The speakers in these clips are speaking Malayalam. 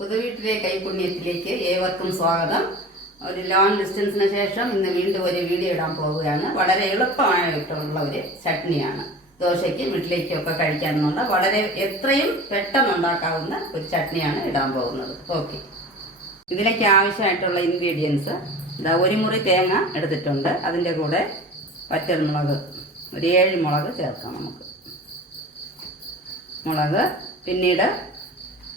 പുതുവീട്ടിലെ കൈപുണ്യത്തിലേക്ക് ഏവർക്കും സ്വാഗതം. ഒരു ലോങ് ഡിസ്റ്റൻസിന് ശേഷം ഇന്ന് വീണ്ടും ഒരു വീഡിയോ ഇടാൻ പോവുകയാണ്. വളരെ എളുപ്പമായിട്ടുള്ള ഒരു ചട്നിയാണ്. ദോശയ്ക്ക് വീട്ടിലേക്കൊക്കെ കഴിക്കാനുള്ള വളരെ എത്രയും പെട്ടെന്ന് ഉണ്ടാക്കാവുന്ന ഒരു ചട്നിയാണ് ഇടാൻ പോകുന്നത്. ഓക്കെ, ഇതിലേക്ക് ആവശ്യമായിട്ടുള്ള ഇൻഗ്രീഡിയൻസ് ഇതാ, ഒരു മുറി തേങ്ങ എടുത്തിട്ടുണ്ട്. അതിൻ്റെ കൂടെ വറ്റൽമുളക് ഒരു 7 മുളക് ചേർക്കാം നമുക്ക്. മുളക് പിന്നീട്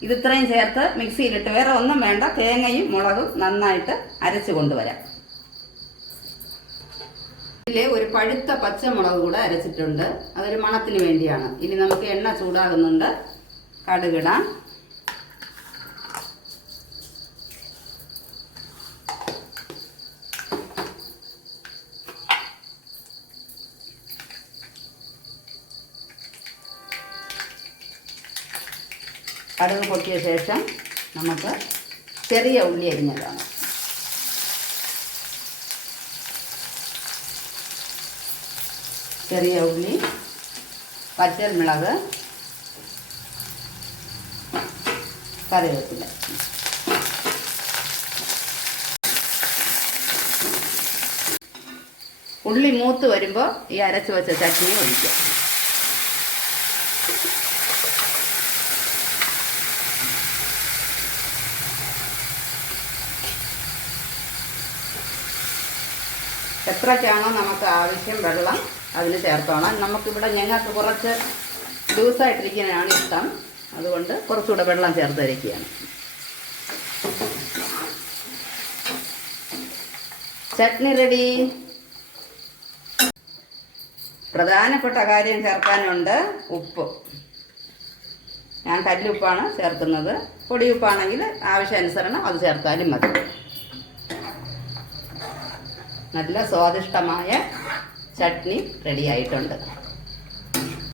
ഇതിത്രയും ചേർത്ത് മിക്സിയിലിട്ട് വേറെ ഒന്നും വേണ്ട, തേങ്ങയും മുളകും നന്നായിട്ട് അരച്ച് കൊണ്ടുവരാം. ഇതിൽ ഒരു പഴുത്ത പച്ചമുളക് കൂടെ അരച്ചിട്ടുണ്ട്, അതൊരു മണത്തിന് വേണ്ടിയാണ്. ഇനി നമുക്ക് എണ്ണ ചൂടാകുന്നുണ്ട്, കടുകിടാം. കടുക് പൊട്ടിയ ശേഷം നമുക്ക് ചെറിയ ഉള്ളി അരിഞ്ഞതാണ്. ചെറിയ ഉള്ളി, പച്ചമുളക്, കറിവേപ്പില. ഉള്ളി മൂത്ത് വരുമ്പോൾ ഈ അരച്ച് വെച്ച ചട്നി ഒഴിക്കാം. എത്രയ്ക്കാണോ നമുക്ക് ആവശ്യം വെള്ളം അതിന് ചേർത്തോണം. നമുക്കിവിടെ ഞങ്ങൾക്ക് കുറച്ച് ലൂസായിട്ടിരിക്കാനാണ് ഇഷ്ടം, അതുകൊണ്ട് കുറച്ചുകൂടെ വെള്ളം ചേർത്തിരിക്കുകയാണ്. ചട്നി റെഡി. പ്രധാനപ്പെട്ട കാര്യം ചേർക്കാനുണ്ട് ഉപ്പ്. ഞാൻ കല്ലുപ്പാണ് ചേർക്കുന്നത്. പൊടിയുപ്പാണെങ്കിൽ ആവശ്യാനുസരണം അത് ചേർത്താലും മതി. നല്ല സ്വാദിഷ്ടമായ ചട്നി റെഡിയായിട്ടുണ്ട്.